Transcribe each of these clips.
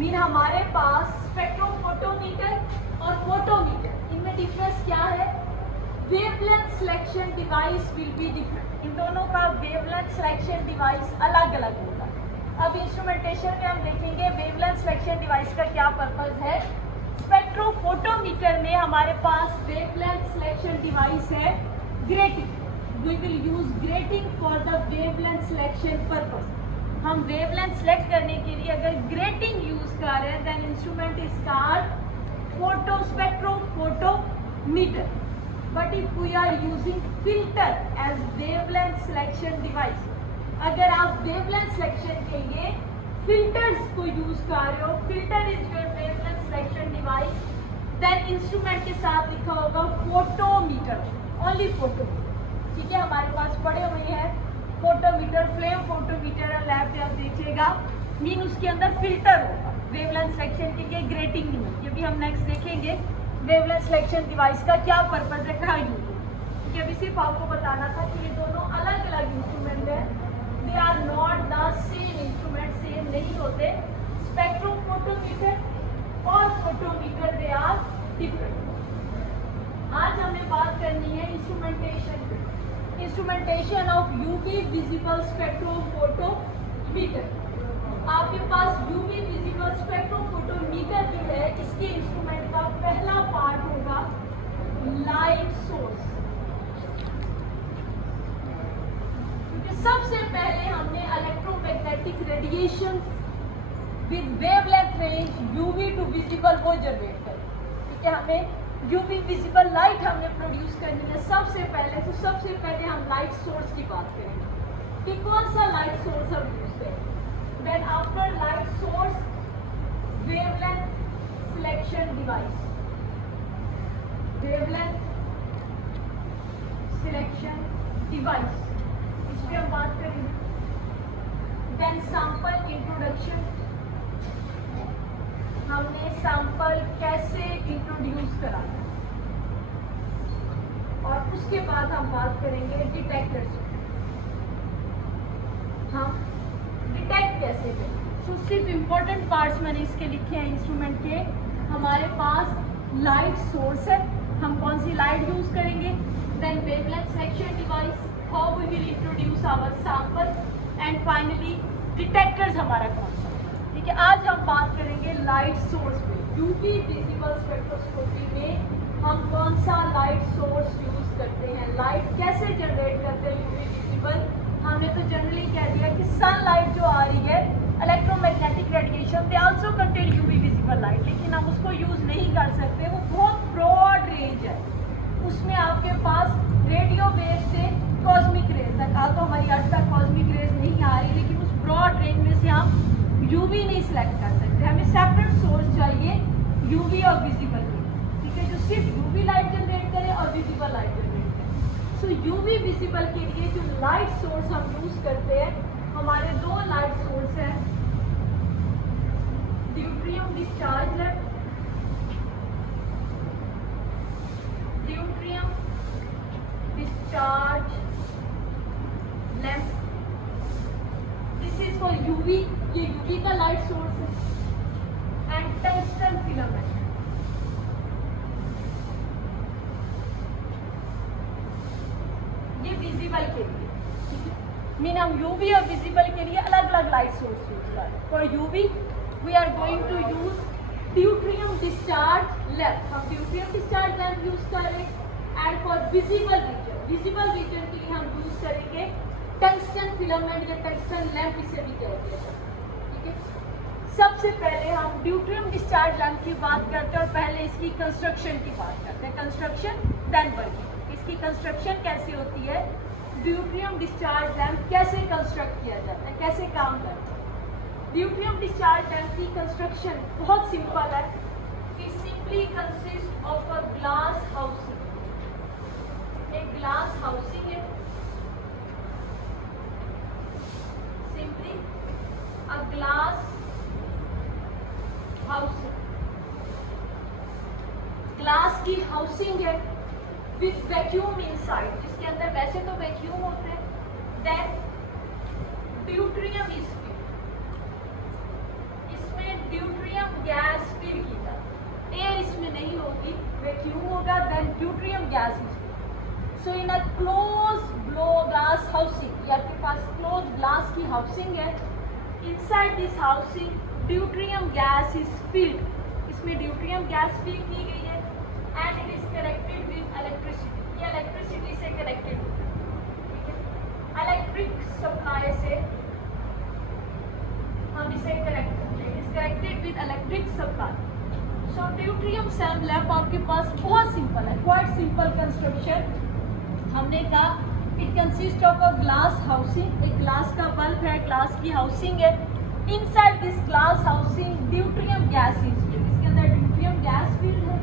Mean हमारे पास spectrophotometer और फोटोमीटर, इनमें डिफरेंस क्या है? Wavelength selection device will be different. इन दोनों का वेवलेंथ सिलेक्शन डिवाइस अलग अलग होगा। अब इंस्ट्रूमेंटेशन में हम देखेंगे वेवलेंथ सिलेक्शन डिवाइस का क्या पर्पस है। स्पेक्ट्रोफोटोमीटर में हमारे पास वेवलेंथ सिलेक्शन डिवाइस है grating. We will use grating for the wavelength selection purpose. हम वेवलेंथ सिलेक्ट करने के लिए अगर ग्रेटिंग यूज कर रहे हैं then instrument is called photo spectrophotometer. But if we are using filter as wavelength selection device, अगर आप वेवलेंथ सिलेक्शन के लिए फिल्टर्स को यूज कर रहे हो, filter is your wavelength selection device, then instrument के साथ लिखा होगा फोटोमीटर, ओनली फोटो। ठीक है, हमारे पास पड़े हुए हैं फोटोमीटर, फ्लेम फोटोमीटर और लैब में आप देखिएगा मीन उसके अंदर फिल्टर होगा। वेवलेंथ सिलेक्शन के लिए ग्रेटिंग नहीं है। ये भी हम नेक्स्ट देखेंगे वेवलेंथ सिलेक्शन डिवाइस का क्या पर्पस है, कहाँ यूज है। क्योंकि अभी सिर्फ आपको बताना था कि ये दोनों अलग अलग इंस्ट्रूमेंट है, they are not the same instrument, same नहीं होते। स्पेक्ट्रोफोटोमीटर और फोटोमीटर दे आर डिफरेंट। आज हमने बात करनी है इंस्ट्रूमेंटेशन की। Instrumentation of UV visible spectrophotometer. आपके पास यूवी विजिबल स्पेक्ट्रोफोटोमीटर जो है, इसके इंस्ट्रूमेंट का पहला पार्ट होगा लाइट सोर्स। क्योंकि सबसे पहले हमने electromagnetic radiation with wavelength range UV to visible वो जनरेट करें। ठीक है, हमें यूवी विजिबल लाइट हमने प्रोड्यूस करनी है सबसे पहले। तो सबसे पहले हम लाइट सोर्स की बात करेंगे कि कौन सा लाइट सोर्स हम यूज करें। Then after light source wavelength selection device, wavelength selection device, इस पे हम बात करेंगे। देन सैंपल इंट्रोडक्शन, हमने सैंपल कैसे इंट्रोड्यूस करा, और उसके बाद हम बात करेंगे डिटेक्टर्स, हम डिटेक्ट कैसे करें। तो सिर्फ इंपॉर्टेंट पार्ट्स मैंने इसके लिखे हैं इंस्ट्रूमेंट के। हमारे पास लाइट सोर्स है, हम कौन सी लाइट यूज करेंगे। Then wavelength selection device, how we will introduce our sample, and finally detectors हमारा कौन सा। ठीक है, आज हम बात करेंगे लाइट सोर्स पे। यूवी विजिबल स्पेक्ट्रोस्कोपी में हम कौन सा लाइट सोर्स यूज करते हैं, लाइट कैसे जनरेट करते हैं यूवी विजिबल। हमने तो जनरली कह दिया कि सनलाइट जो आ रही है, electromagnetic radiation, they also contain UV visible light, लेकिन हम उसको यूज नहीं कर सकते। वो बहुत ब्रॉड रेंज है, उसमें आपके पास रेडियो वेव से कॉस्मिक रेज तक, आज तो हमारी अर्थ तक कॉस्मिक रेज नहीं आ रही, लेकिन उस ब्रॉड रेंज में से हम यूवी नहीं सिलेक्ट कर सकते। हमें सेपरेट सोर्स चाहिए यूवी और विजिबल की। ठीक है, जो सिर्फ यूवी लाइट जनरेट करे और विजिबल लाइट जनरेट करे। सो यूवी विजिबल के लिए जो लाइट सोर्स हम यूज करते हैं, हमारे दो लाइट सोर्स हैं, deuterium discharge lamp, deuterium discharge lamp, this is for UV, ये यूवी का लाइट सोर्स है, एंड टंगस्टन फिलामेंट, ये विजिबल के लिए। मीन हम यूवी और विजिबल के लिए अलग अलग लाइट सोर्स यूज कर रहे हैं। For UV we are going to use deuterium discharge lamp, हम ड्यूट्रियम डिस्चार्ज लैम्प यूज कर रहे हैं। And for visible region, visible region के लिए हम यूज करेंगे टंगस्टन फिलामेंट या टंगस्टन लैम्प, इसे भी कहते हैं। ठीक है, सबसे पहले हम ड्यूट्रियम डिस्चार्ज लैम्प की बात करते हैं और पहले इसकी कंस्ट्रक्शन की बात करते हैं। Construction then working. इसकी कंस्ट्रक्शन कैसी होती है, ड्यूट्रियम डिस्चार्ज लैम्प कैसे कंस्ट्रक्ट किया जाता है, कैसे काम करता है। ड्यूट्रियम डिस्चार्ज लैम्प की कंस्ट्रक्शन बहुत सिंपल है। It simply consist of a glass housing, एक ग्लास हाउसिंग है, simply a glass housing, glass की हाउसिंग है विथ वैक्यूम इनसाइड, जिसके अंदर वैसे तो वैक्यूम होते हैं। देन ड्यूट्रियम इज, इसमें ड्यूट्रियम में नहीं होगी, वैक्यूम होगा, then deuterium gas is. So in a close glass housing, ये आपके पास क्लोज ग्लास की हाउसिंग है, inside this housing deuterium gas is filled, इसमें ड्यूट्रियम गैस फिल की गई है and it is connected with electricity, ये इलेक्ट्रिसिटी से कनेक्टेड होता है, ठीक है, इलेक्ट्रिक सप्लाई से हम इसे कनेक्ट करते हैं, it is connected with electric supply. So deuterium Sam lamp आपके पास बहुत सिंपल है, क्वाइट सिंपल कंस्ट्रक्शन। हमने कहा it consist of a glass housing, एक ग्लास का बल्ब है, ग्लास की हाउसिंग है, inside this glass housing deuterium gas is filled, इसके अंदर ड्यूट्रियम गैस फील्ड है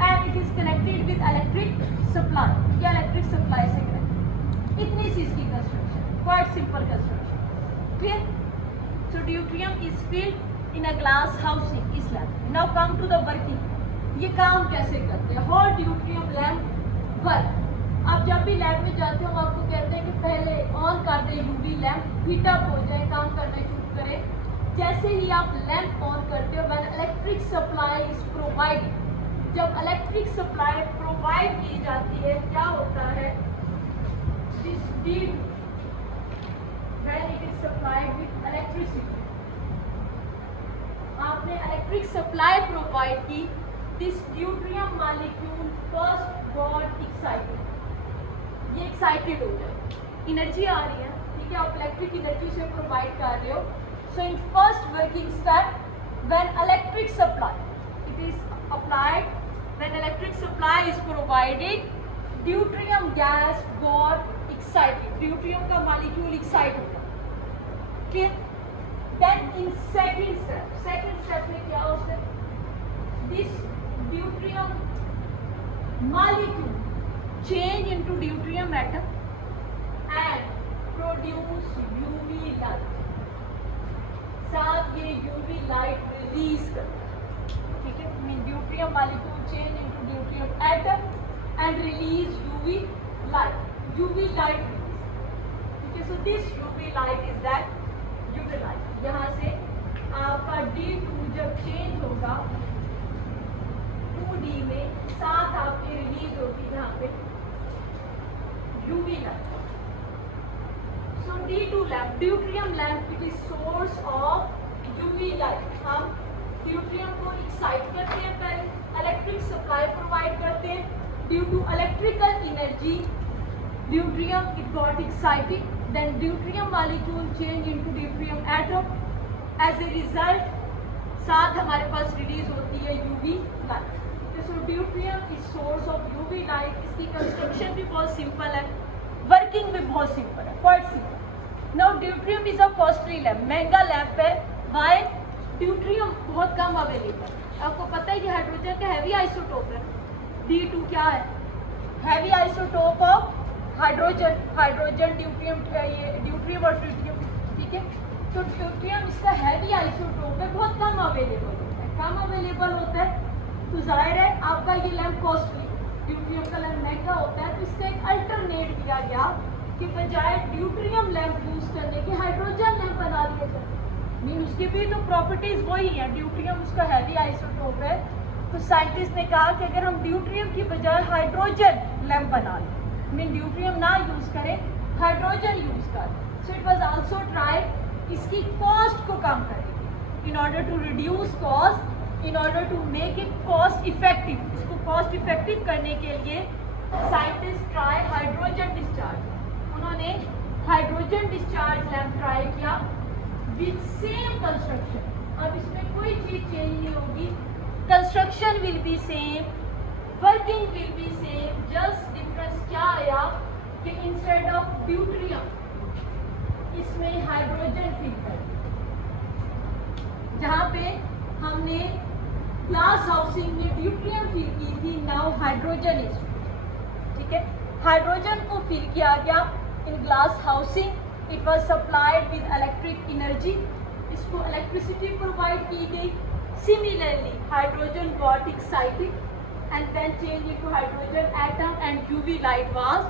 and it is connected with electric supply, या इलेक्ट्रिक सप्लाई से कनेक्टेड। इतनी सी इसकी construction, quite simple construction, clear. So deuterium is filled in a glass housing इस lamp. Now come to the working, ये काम कैसे करते हैं, हाउ ड्यूट्रियम लैम्प वर्क। आप जब भी लैब में जाते हो आपको कहते हैं कि पहले ऑन कर दें यूवी लैम्प, हीट अप हो जाए, काम करना शुरू करें। जैसे ही आप लैम्प ऑन करते हो, when electric supply is provided, जब इलेक्ट्रिक सप्लाई प्रोवाइड की जाती है क्या होता है, this heat when it is supplied with electricity, आपने इलेक्ट्रिक सप्लाई प्रोवाइड की, this deuterium molecule first got excited, ये एक्साइटेड हो जाए, एनर्जी आ रही है, ठीक है, आप इलेक्ट्रिक एनर्जी से प्रोवाइड कर रहे हो। So in first working step when electric supply it is applied, when electric supply is provided deuterium gas got excited, deuterium का मॉलिक्यूल एक्साइट होगा, clear. Then in second step में क्या होता है, this deuterium molecule change into deuterium atom and produce UV light, साथ ये UV light release करता है, ठीक है, mean deuterium molecule change into deuterium atom and release UV light release, ठीक है। so this UV light is that UV light, यहाँ से आपका D2 जब चेंज होगा 2D में, साथ आपके रिलीज होगी यहाँ पे UV lamp. So D2 lamp, deuterium lamp, it is source of UV light. हम deuterium को excite करते हैं, पहले इलेक्ट्रिक सप्लाई प्रोवाइड करते हैं, due to electrical energy deuterium it got excited, then deuterium molecule change into deuterium atom, as a result साथ हमारे पास release होती है UV light. So deuterium is source of UV light, इसकी construction भी बहुत simple है, वर्किंग भी बहुत सिंपल है, quite simple. Now deuterium is a costly lamp, महंगा लैम्प है, वाई, ड्यूट्रियम बहुत कम अवेलेबल, आपको पता है कि हाइड्रोजन का हैवी आइसोटोप है, D2 क्या है, heavy isotope of hydrogen, deuterium, ये ड्यूट्रियम और ट्रिटियम, ठीक है। तो ड्यूट्रियम इसका हैवी आइसोटोप है, बहुत कम अवेलेबल होता है, कम अवेलेबल होता है तो जाहिर है आपका ये लैम्प कॉस्टली, ड्यूट्रियम का लैम्प महंगा होता है, तो इसका एक अल्टरनेट दिया गया कि बजाय ड्यूट्रियम लैम्प यूज करने के हाइड्रोजन लैम्प बना दिया जाए, मीन उसकी भी तो प्रॉपर्टीज वही है, ड्यूट्रियम उसका हैवी आइसोटोप है, तो साइंटिस्ट ने कहा कि अगर हम ड्यूट्रियम की बजाय हाइड्रोजन लैम्प बना लें, मीन ड्यूट्रियम ना यूज करें, हाइड्रोजन यूज करें। So it was also tried इसकी कॉस्ट को कम करें, in order to reduce cost, in order to make it cost effective, इसको कॉस्ट इफेक्टिव करने के लिए साइंटिस्ट ट्राई हाइड्रोजन डिस्चार्ज, उन्होंने हाइड्रोजन डिस्चार्ज लैम्प ट्राई किया विद सेम कंस्ट्रक्शन। अब इसमें कोई चीज चेंज नहीं होगी, construction will be same, working will be same, just difference क्या आया कि इंस्टेड ऑफ ड्यूट्रियम इसमें हाइड्रोजन फिल कर, जहाँ पे हमने ग्लास हाउसिंग में ड्यूट्रियम फिल की थी, नाउ हाइड्रोजन इज, ठीक है, हाइड्रोजन को फिल किया गया in glass housing, it was supplied with electric energy, इसको इलेक्ट्रिसिटी प्रोवाइड की गई। Similarly hydrogen got excited and then change into hydrogen atom and UV light was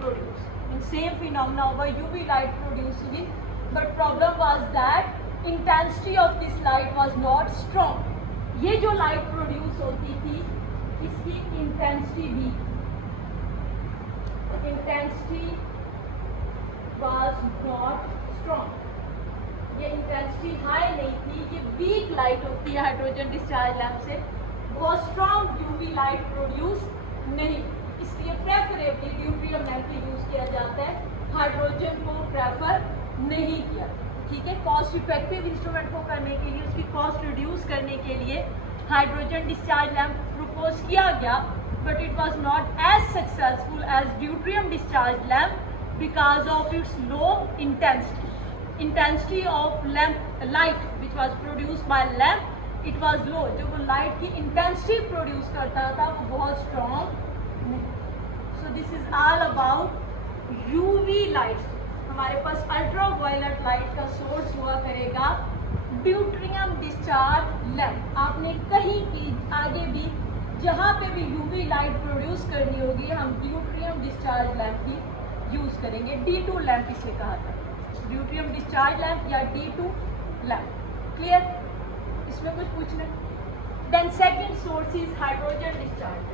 produced, in same phenomena हुआ, UV light producing, but problem was that intensity of this light was not strong, ये जो light produce होती थी इसकी intensity भी, intensity was not strong, ये intensity high नहीं थी, ये वीक लाइट होती है हाइड्रोजन डिस्चार्ज लैम्प से, बहुत स्ट्रॉन्ग यूवी लाइट प्रोड्यूस नहीं, इसलिए प्रेफरेबली ड्यूटेरियम लैम्प यूज किया जाता है, हाइड्रोजन को प्रेफर नहीं किया। ठीक है, कॉस्ट इफेक्टिव इंस्ट्रूमेंट को करने के लिए, उसकी कॉस्ट रिड्यूस करने के लिए हाइड्रोजन डिस्चार्ज लैम्प प्रपोज किया गया, but it was not as successful as deuterium discharge lamp because of its low intensity of lamp light which was produced by lamp, it was low, जो वो light की intensity produce करता था वो बहुत strong नहीं। So this is all about UV light. हमारे पास ultra violet light का सोर्स हुआ करेगा ड्यूटेरियम डिस्चार्ज लैम्प। आपने कहीं भी आगे भी जहाँ पे भी यूवी लाइट प्रोड्यूस करनी होगी हम ड्यूटेरियम डिस्चार्ज लैम्प की यूज करेंगे। D2 लैम्प इसे कहा था, ड्यूटेरियम डिस्चार्ज लैम्प या D2 लैम्प। क्लियर? इसमें कुछ पूछना? Then second source is hydrogen discharge.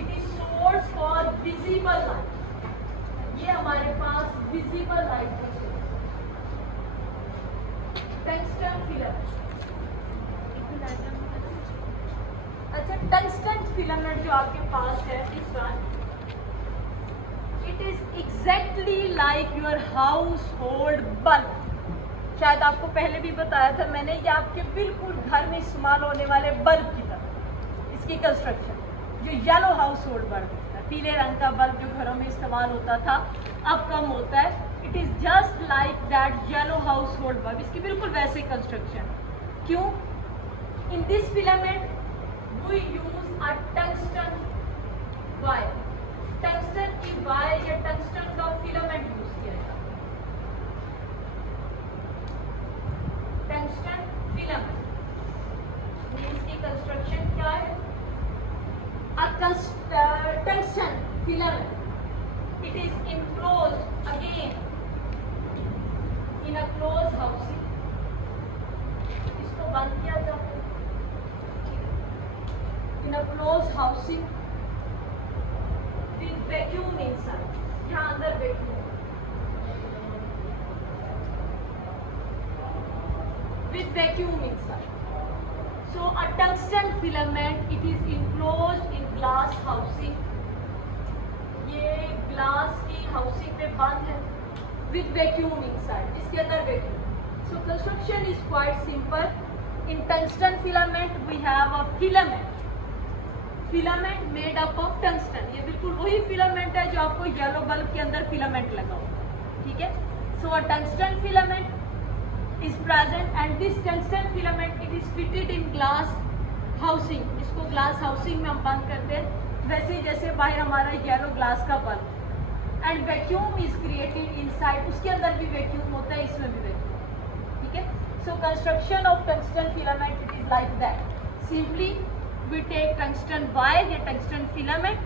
It is source for visible light. ये हमारे पास विजिबल लाइट का सोर्स, टंगस्टन फिलामेंट। अच्छा, टंगस्टन फिलामेंट जो आपके पास है इस बार, it is exactly like your household bulb. शायद आपको पहले भी बताया था मैंने, ये आपके बिल्कुल घर में इस्तेमाल होने वाले बल्ब की तरह इसकी कंस्ट्रक्शन, जो येलो हाउस होल्ड बल्ब होता है, पीले रंग का बल्ब जो घरों में इस्तेमाल होता था अब कम होता है, it is just like that yellow household bulb, इसकी बिल्कुल वैसे कंस्ट्रक्शन। क्यों? In this filament we use a tungsten wire, tungsten की वायर या टंगस्टन का फिलामेंट यूज किया जाता है। टंगस्टन फिलामेंट इसकी कंस्ट्रक्शन क्या है? Tungsten filament, it is enclosed again in a closed housing। इसको बंद किया जाता है in a closed housing with vacuum inside। यहाँ अंदर vacuum, with vacuum inside। So a tungsten filament, it is enclosed in glass housing। ये glass की housing में बंद है विद वैक्यूम इनसाइड, जिसके अंदर vacuum. So construction is quite simple. In tungsten filament we have a filament made up of tungsten. ये बिल्कुल वही फिलामेंट है जो आपको येलो बल्ब के अंदर फिलामेंट लगा होगा। ठीक है, so a tungsten filament is present and this tungsten filament it is fitted in glass housing। इसको ग्लास हाउसिंग में हम बंद करते हैं वैसे जैसे बाहर हमारा येलो ग्लास का bulb. And vacuum is created inside, उसके अंदर भी वैक्यूम होता है, इसमें भी वैक्यूम। ठीक है, so construction of tungsten filament it is like that. Simply we take tungsten wire या tungsten filament.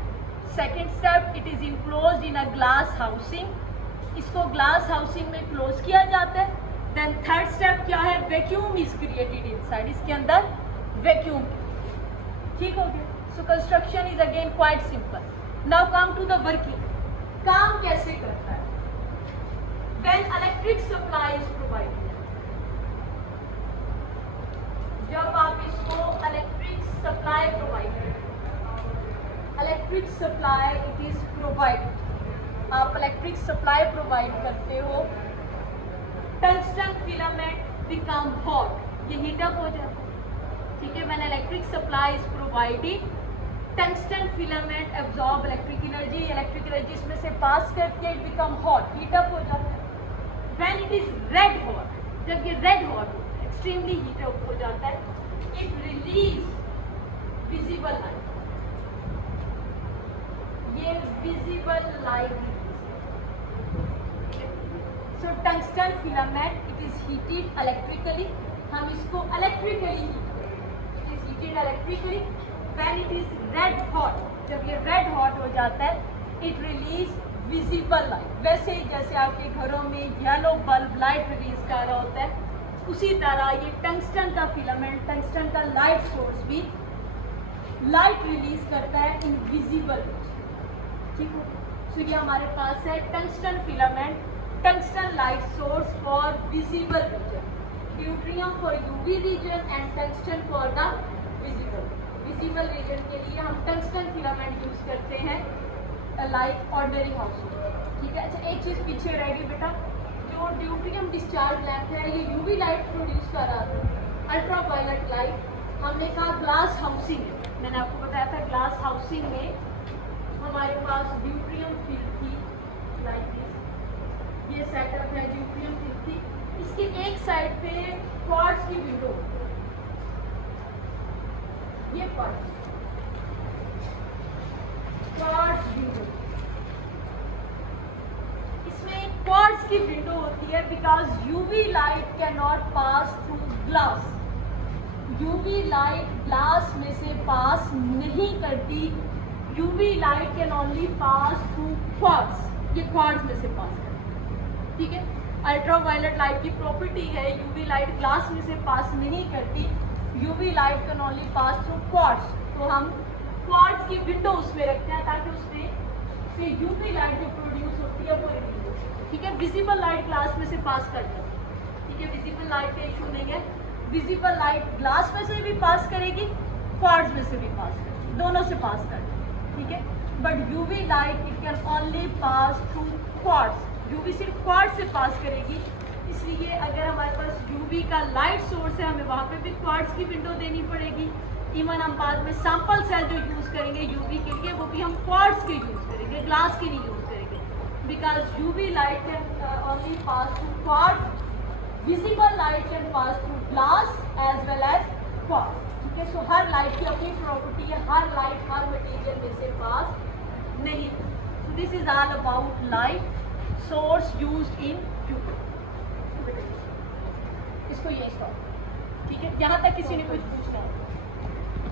Second step, it is enclosed in a glass housing. इसको ग्लास हाउसिंग में क्लोज किया जाता है। देन थर्ड स्टेप क्या है? Vacuum is created inside, इसके अंदर वैक्यूम। ठीक हो गया। So construction is again quite simple. Now come to the working. काम कैसे करता है? When electric supply is provided, जब आप इसको इलेक्ट्रिक सप्लाई प्रोवाइड करते, electric supply it is provide, आप इलेक्ट्रिक सप्लाई प्रोवाइड करते हो, टंगस्टन फिलामेंट बिकम हॉट, ये हीटअप हो जाता है। ठीक है, when electric supply is provided, tungsten filament absorb electric energy इसमें से पास करके इट बिकम हॉट, हीटअप हो जाता है। When it is red hot, जब ये रेड हॉट होता है, एक्सट्रीमली हीटअप हो जाता है, इट रिलीज विजिबल लाइट, ये visible light. So tungsten filament it is heated electrically, हम इसको इलेक्ट्रिकली हीट करते हैं, it is heated electrically. When it is red hot, जब ये रेड हॉट हो जाता है, इट रिलीज विजिबल लाइट। वैसे ही जैसे आपके घरों में येलो बल्ब लाइट रिलीज कर रहा होता है, उसी तरह ये टंगस्टन का फिलामेंट, टंगस्टन का लाइट सोर्स भी लाइट रिलीज करता है इन विजिबल रीजन। ठीक है, तो ये हमारे पास है tungsten filament, tungsten light source for visible region, deuterium for UV region and tungsten for the visible region के लिए हम टंगस्टन फिलामेंट यूज करते हैं लाइक ऑर्डिनरी हाउस। ठीक है, अच्छा एक चीज़ पीछे रह गई बेटा, जो ड्यूट्रियम डिस्चार्ज लैंप है ये यूवी लाइट प्रोड्यूस कर रहा था, अल्ट्रा वायलेट लाइट। हमने कहा ग्लास हाउसिंग, मैंने आपको बताया था ग्लास हाउसिंग में हमारे पास ड्यूट्रियम फिल्म थी लाइक दिस, ये सेटअप है ड्यूट्रियम फिल्म थी, इसके एक साइड पे क्वार्ट्ज की विंडो, ये क्वार्ट्ज विंडो, इसमें क्वार्ट्ज की विंडो होती है because UV light can not pass through glass, UV light glass में से पास नहीं करती, UV light can only pass through quartz, ये क्वार्ट्ज में से पास करती। ठीक है, अल्ट्रा वायलेट लाइट की प्रॉपर्टी है यूवी लाइट ग्लास में से पास नहीं करती, UV light can only pass through quartz, तो हम क्वार्ट्ज की विंडो उसमें रखते हैं ताकि उसमें से यूवी लाइट जो प्रोड्यूस होती है वो रिलीज हो। ठीक है, विजिबल लाइट ग्लास में से पास कर जाए। ठीक है, विजिबल लाइट का इशू नहीं है, विजिबल लाइट ग्लास में से भी पास करेगी, क्वार्ट्ज में से भी पास करेगी, दोनों से पास करेगी। ठीक है, but UV light it can only pass through quartz, UV सिर्फ क्वार्ट्ज से पास करेगी, इसलिए अगर हमारे पास यूवी का लाइट सोर्स है हमें वहाँ पे भी क्वार्ट्ज की विंडो देनी पड़ेगी। इवन हम बाद में सैंपल सेल जो यूज़ करेंगे यूवी के लिए वो भी हम क्वार्ट्ज के यूज़ करेंगे, ग्लास के नहीं यूज़ करेंगे, because UV light can only pass through quartz, visible light can pass through glass as well as quartz. ठीक है, सो हर लाइट की अपनी प्रॉपर्टी है, हर लाइट हर मटेरियल में से पास नहीं। So this is all about light source used in tube. इसको ये स्टॉप। ठीक है, यहाँ तक किसी ने कुछ पूछना है?